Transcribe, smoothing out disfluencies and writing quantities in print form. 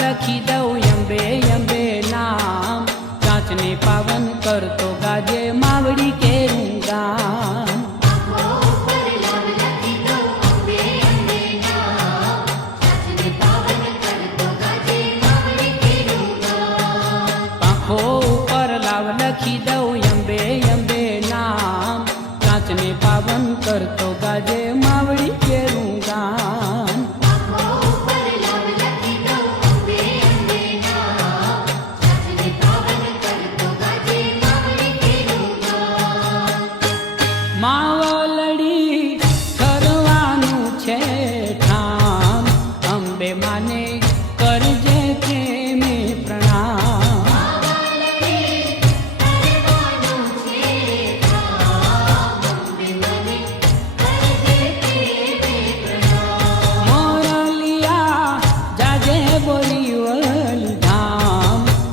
લખી દઉં અંબે અંબે નામ, ચાંચને પાવન કરતો ગાજે માવડી કેરું ગામ. પાંખો ઉપર લાવ લખી દઉં અંબે અંબે નામ, ચાંચને પાવન કરતો